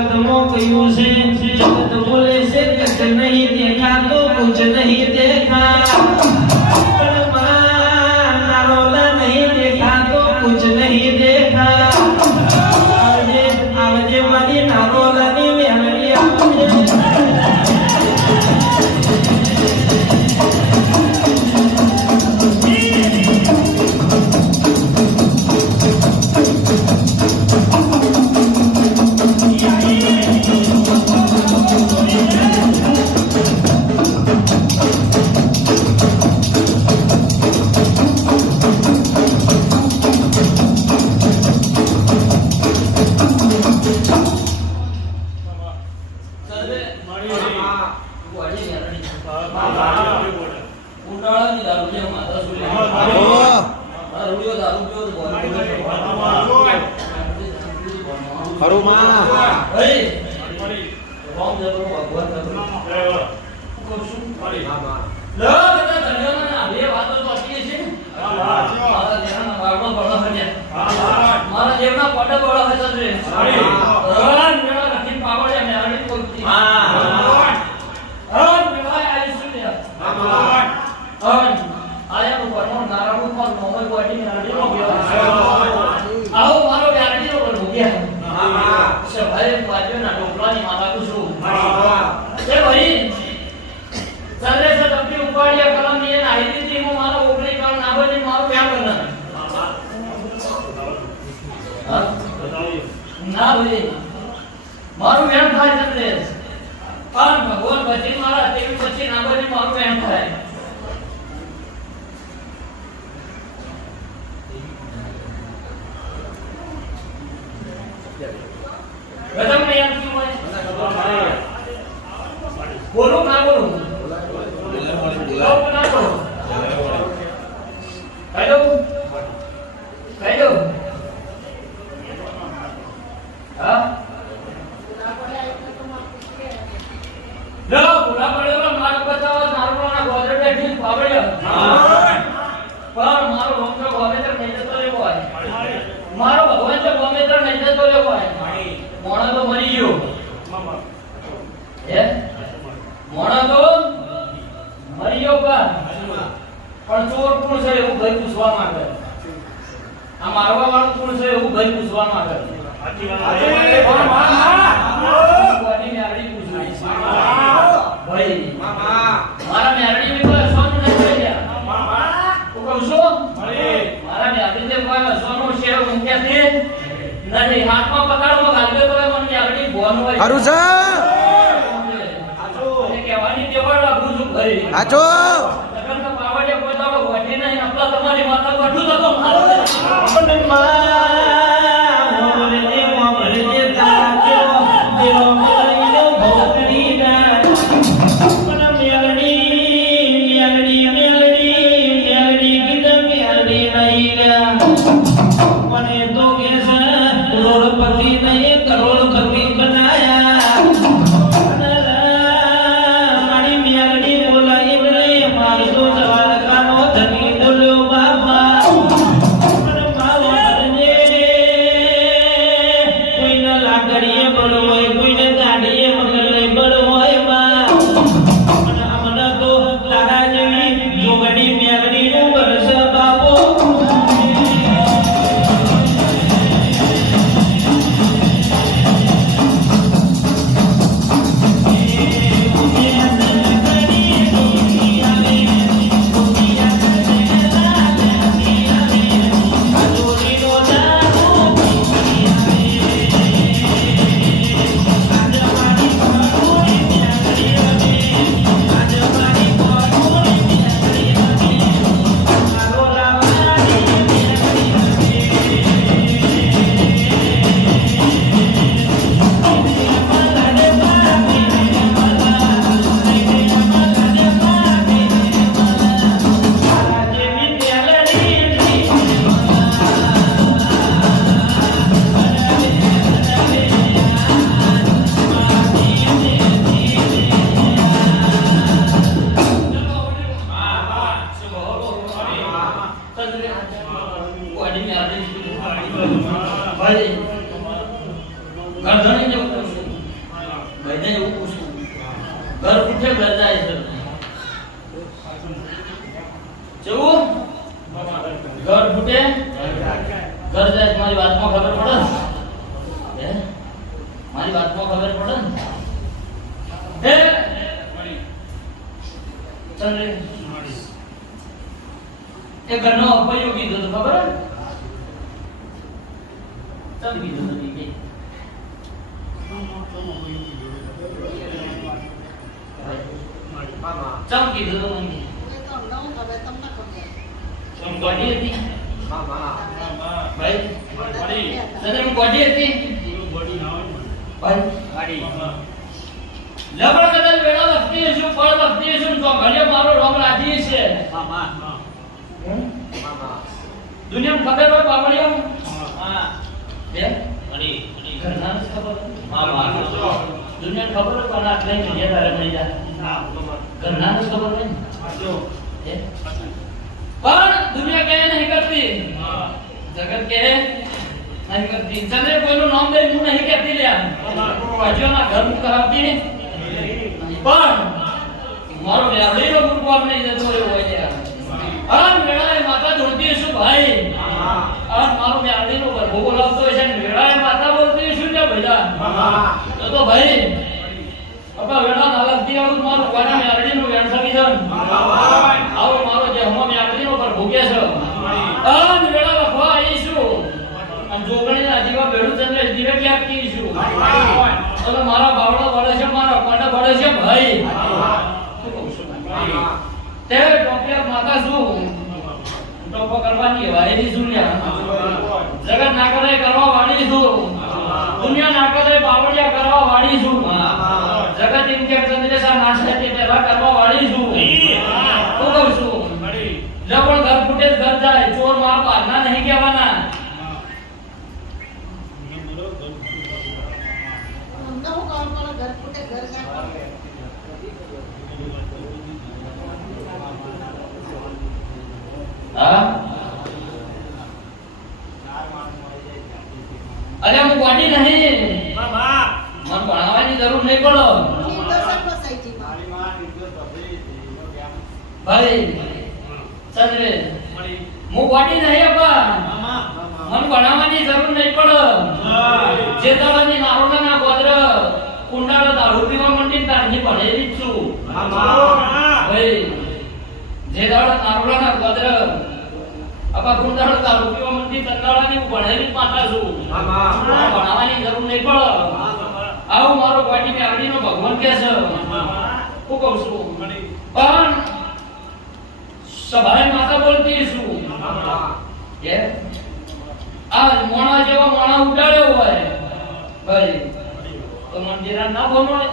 ભાગવતમાં કહ્યું છે કહું છું લો બધા ધન્યવાદ આ બે વાતો તો અટકી છે મારા મારા દેવના પડ બળો હતા રે રન મેળા નથી પાવડે મેળાની કોઈથી રન મેળા આઈ સુને અન આયા નું પરમો નારાયણ પર મોહય બોડી મેળાની નો ગયો આવો મારો ગાડી નો બનો ગયા સભાએ વાજ્યોના ઢોકળાની માતા કુશું એ ભાઈ સર્વે સે તપી ઉપાડ્યા કલમની એને આઈ દીધી હું મારો ઓગળી કાળ ના બની મારું ક્યાં બનાવે? ના ભાઈ. મારું વેણ થાય તમને પણ ભગવાન પછી મારા તેવી પછી ના બની, મારું વેણ થાય ગજબ નહીં આમ શું હોય બોલો ના બોલો બોલો ના બોલો હેલો હેલો હા લો બોલા પડ્યો મારો બતાવો મારો ના ગોદરે બેઠી પાવડ્યો પણ મારો રોમનો ગોમેત્ર નહીં જતો લેવો હોય મારો ભગવાન તો ગોમેત્ર નહીં જતો લેવો હોય મોણો તો મરી ગયો હે મોણો તો મરી ગયો કા પણ ચોર કોણ છે એવું ભાઈ પૂછવા માંગે આ મારવા વાળો કોણ છે? એવું ભાઈ પૂછવા માંગે ભાઈ મારા મેરડી ની કોઈ અસવાનું નથી રહ્યા હું કહું છું મારા મેરડી ને કોઈ અસવાનું શેર મૂક્યા છે? નથી હાથમાં પકડમાં ગાલ્યો તો મને મેરડી ભોન હોય. ખરું છે. કહેવાની ટેવડ રાખું છું ભાઈ. સાચો લગન તો પાવડે કોઈ દાડો ગોઠી નહીં આપલા તમારી માતા ગોઠું તો તો મારો પણ લાકડીએ બળ હોય, કોઈને ગાડીએ મગલે બળ હોય રે એ ઘરનો અપૈયો કીધો તો ખબર હે? ચાલ કીધું તો નહીં કે. ચમ કીધો તો આમ ગોડી હતી? ભાઈ? તને આમ ગોડી હતી? ભાઈ? લબડ વેળા વખતે હશું ફળ વખતે હશું તો ઘરે મારો રોગ રાજી છે. દુનિયામાં ખબર હોય બાબડીઓ બે ઘરના જ ખબર? હા દુનિયાને ખબર હોય પણ આ કઈ જગ્યાએ તારે મળી જાય ઘરના ખબર નહીં હે? પણ દુનિયા કહે નહીં કરતી. જગત કહે નહીં કરતી. ચંદ્રે કોઈનું નામ દઈ હું નહીં કહેતી લ્યા. બાજુના ઘર હું કરાવતી નહીં. પણ મારો વ્યાવડીનો ગુરુપાપ નહીં જતો રહ્યો હોય ત્યાં અન વેળાએ માતા ધોતી હશું ભાઈ અન મારો વ્યાવડીનો ગર્ભો બોલાવતો હશે ને વેળાએ માતા બોલતી હશું ને બધા તો તો ભાઈ અપા વેળા નાલકથી આવું મારો કોના વ્યાવડીનો વેણ સકી છે આવો મારો જે હમો વ્યાવડીનો પર ભોગે છે અન વેળા વખવા આવીશું અને જોગણીના જીવા ભેડું ચંદ્ર જીવે ક્યાંક કીશું અને મારા બાવડા બળે છે મારા કોડા બળે છે ભાઈ શું કહું છું? તે ટોપિયા માતા શું ટોપો કરવાની વાયરી દુનિયા જગત ના કરે કરવા વાળી છું દુનિયા ના કરે કરવા વાળી છું. જગત એમ કે ચંદ્રેશા નાશ કરવા વાળી છું. શું કહું છું? જો પણ ઘર ફૂટે ઘર જાય. ચોર માર પારના નહીં કહેવાના. હા? અરે હું ગોડી નહીં. મને ભણાવવાની જરૂર નહીં પડો. ભાઈ ચંદ્રે હું ગોડી નહીં અપા મને ભણાવવાની જરૂર નહીં પડો. જે દાડાની નારોડા ના ગોત્ર કુંડાળો દારૂ પીવા મંડી તારની ભણેલી જ છું. ભાઈ જે દાડા નારોડા ના ગોત્ર આપા ગુંડાણ દારૂ પીવા મંડી તંદાળાની હું ભણેલી માતા છું. ભણાવવાની જરૂર નહીં પડે. આવું મારો ગોડી મેવડીનો ભગવાન કે છે. હું કહું છું. પણ સભાએ માતા બોલતી છું. કે આ મોણા જેવા મોણા ઉડાડ્યો હોય. ભાઈ તો મંદિરા ના બોલ હોય?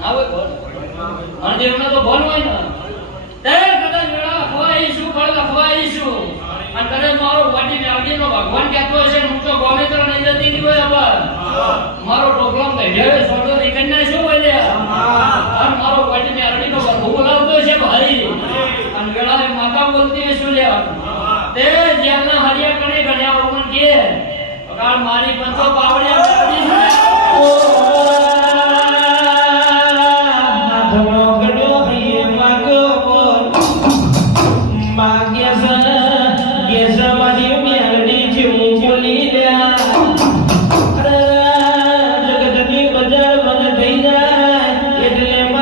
ના હોય ભણ? મંદિર ના તો બોલ હોય ને. તે કદાચ વેળા ખવાઈશું ફળ ખવાઈશું અને તને મારો વાટી મેવડીનો ભગવાન કહેતો હશે હું તો ગમે તો નહીં જતી ની હોય અબર મારો પ્રોગ્રામ ગઢિયાળે સોટો નીકળને શું બોલે અને મારો વાટી મેવડીનો ભગવો બોલાવતો હશે ભાઈ. અને વેળાએ માતા બોલતી હશે લ્યા? તે જેમના હરિયા કણે ગણ્યા ઓમન કે કાળ મારી પંચો પાવડિયા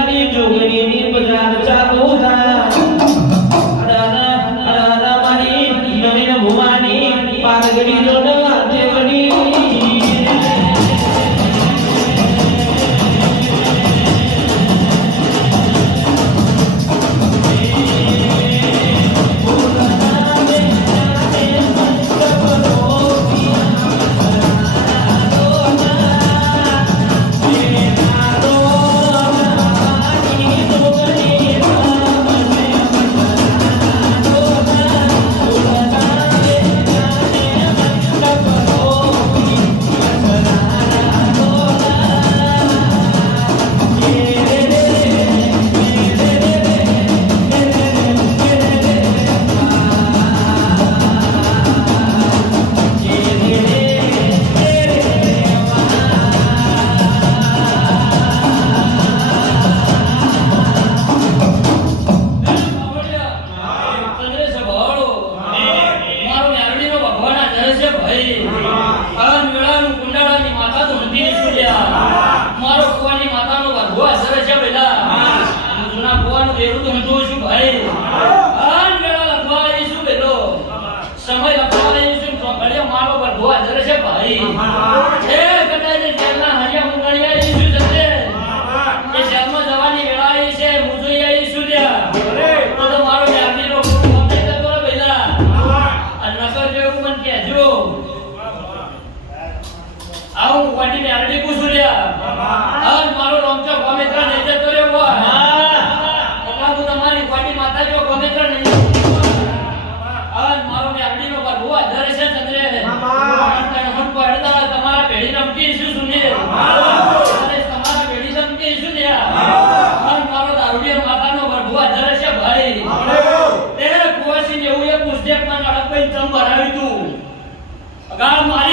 मी जोगणी मी बजराचा તું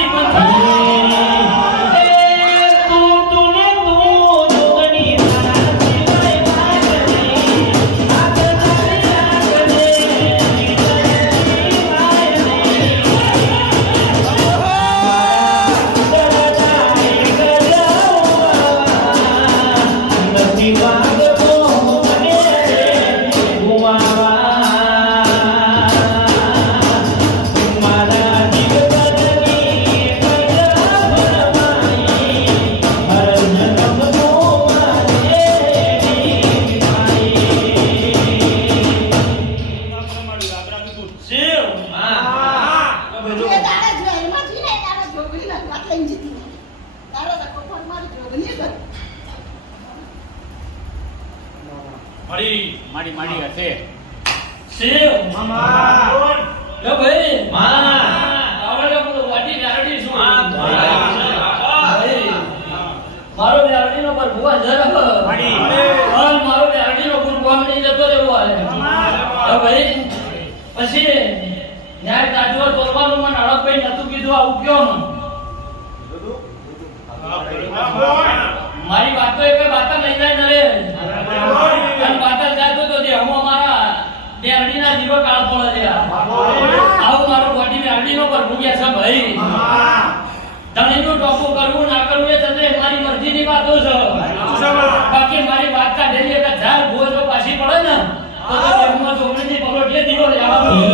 મારો નો પર ભુવા જરા. માડી. હા મારો વ્યારડી નો ગુરુ નહીં જતો રહેવો હે. લે ભાઈ પછી ન્યાય તાજવા તોરવાનું મને હડકભાઈ નતું કીધું આવું કયો મારી વાત તો એ કઈ વાત લઈ જાય નરે. અને વાત જાતો તો દે હું અમારા બે અડીના જીવો કાળ પડે આવું મારો બોડીને અડીનો પર ભૂગ્યા છે ભાઈ. ધણીનું ટોપું કરવું ના કરવું એ તને મારી મરજીની વાતો છે. બાકી મારી વાત કાઢેલી એક હજાર ભૂવો જો પાછી પડે ને. તો તો દેહમાં ચોકડીની પલોટીએ દીવો લેવાનો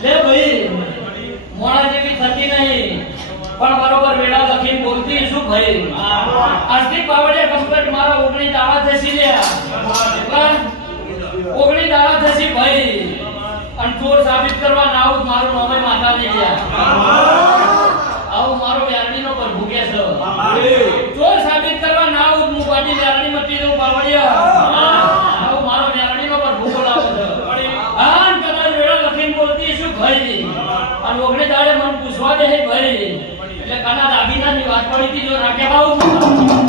લે ભાઈ મોડા જેવી થતી નહીં પણ બરોબર વેડા લખીને બોલતી શું ભાઈ આજથી પાવડિયા કમ્પ્લેટ મારા ઓગણી દાડા થશી લ્યા ઓગણી દાડા થશી ભાઈ અને ચોર સાબિત કરવા ના આવું મારું નામે માતા ગયા આવું મારો વ્યારડીનો પર ભૂગ્યા છે. ચોર સાબિત કરવા ના આવું હું પાટી વ્યારડી મટી દઉં પાવડિયા આવું મારો વ્યારડીનો પર ભૂગો લાવે છે હા ને કદાચ વેડા લખીને બોલતી શું અને ઓગણી દાડે મને પૂછવા દે ભરી ભાઈ એટલે કાના દાબીના ની વાત પડી હતી જો રાખ્યા બાઉ.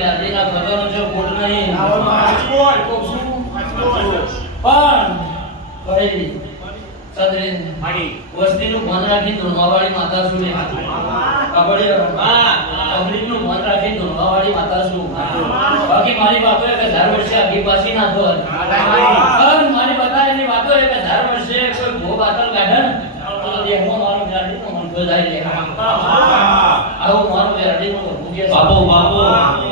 મારી મેરડી ના ભગવાન જો બોલ નહીં તો શું પણ ભાઈ ચંદ્રેન માડી વસ્તીનું મન રાખી ધૂણવાવાળી માતા છું ને કબડ્ડી હા. પબ્લિકનું મન રાખી ધૂણવાવાળી માતા છું બાકી મારી વાતો એક હજાર વર્ષે આગી પાછી ના થોત પણ મારી બધા એની વાતો એક હજાર વર્ષે કોઈ ભો બાતલ કાઢે તો દેહમાં મારો વ્યાડી નો મન બધાઈ લે આવું મારો વ્યાડી નો મુખ્ય બાપુ બાપુ.